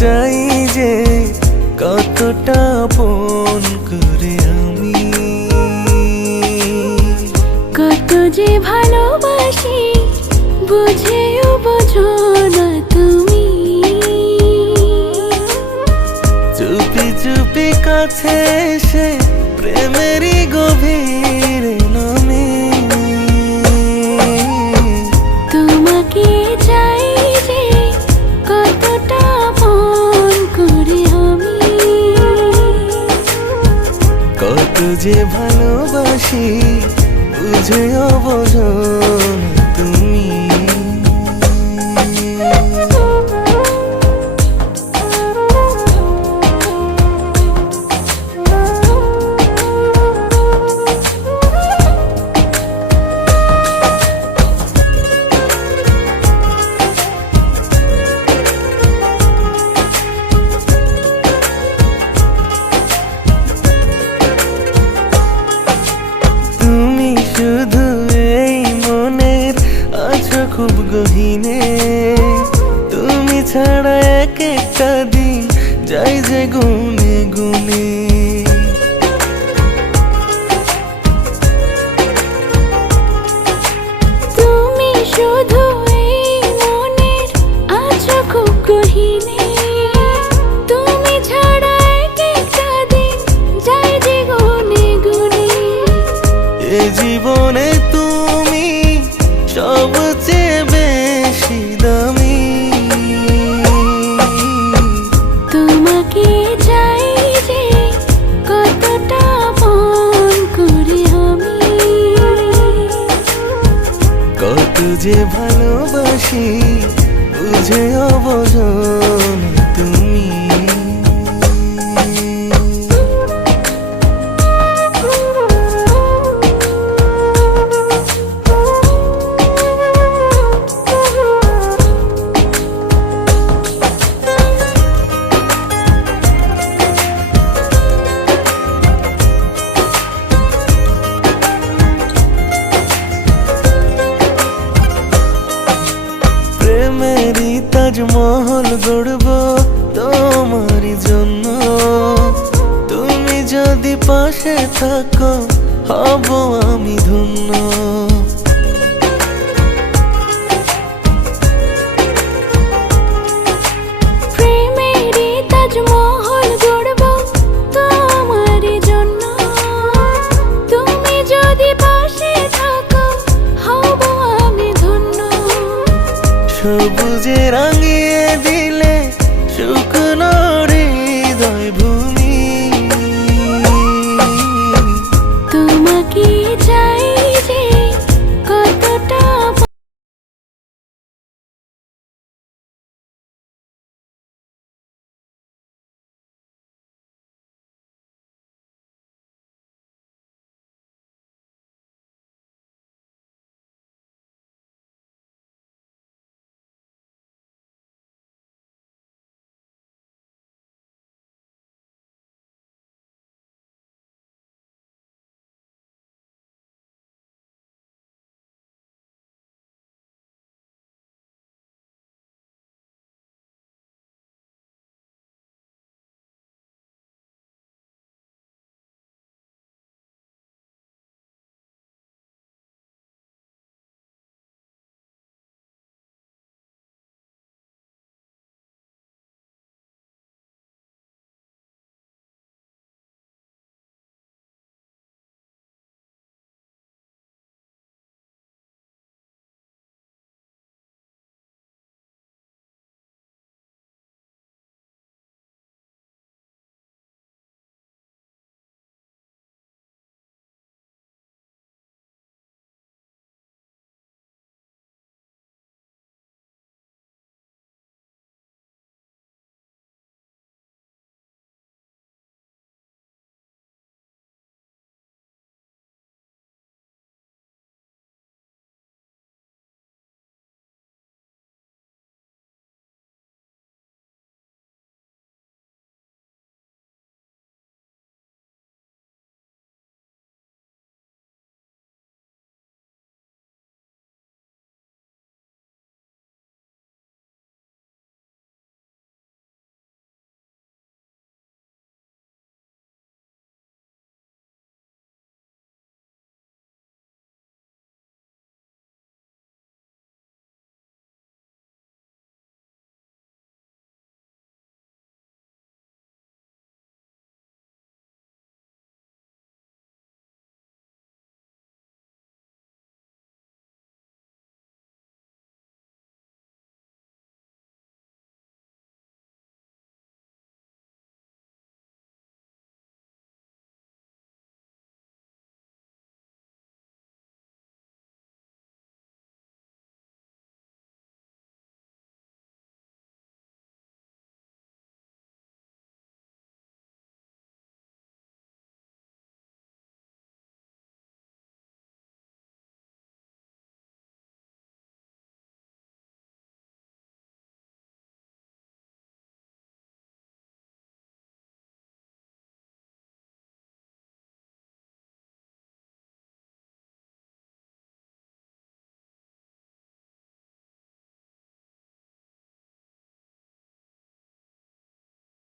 চাই যে কতটা আপন করে আমি, কত যে ভালোবাসি বুঝেও বোঝো না তুমি। চুপি চুপি কাছে এসে প্রেমেরই গভীরে নামে, তোমাকে চাই যে কতটা আপন করে আমি, কত যে ভালোবাসি বুঝেও বোঝো না তুমি। তুমি শুধু এই মনের আছো খুব গহীনে, তুমি ছাড়া এক একটা দিন যাই যে গুনে গুনে। তুমি শুধু এই মনের আছো খুব গহীনে, তুমি ছাড়া এক একটা দিন যায় যে গুনে গুনে। এ জীবনে তুমি সবচেয়ে বেশি দামি, তোমাকে চাই যে কতটা আপন করে আমি, কত যে ভালোবাসি বুঝেও বোঝো না তুমি। প্রেমেরই তাজমহল গড়ব তোমারই জন্য, তুমি যদি পাশে থাকো হব আমি ধন্য। প্রেমেরই তাজমহল গড়ব তোমার জন্য, তুমি যদি পাশে থাকো হব আমি ধন্য। সবুজে রঙে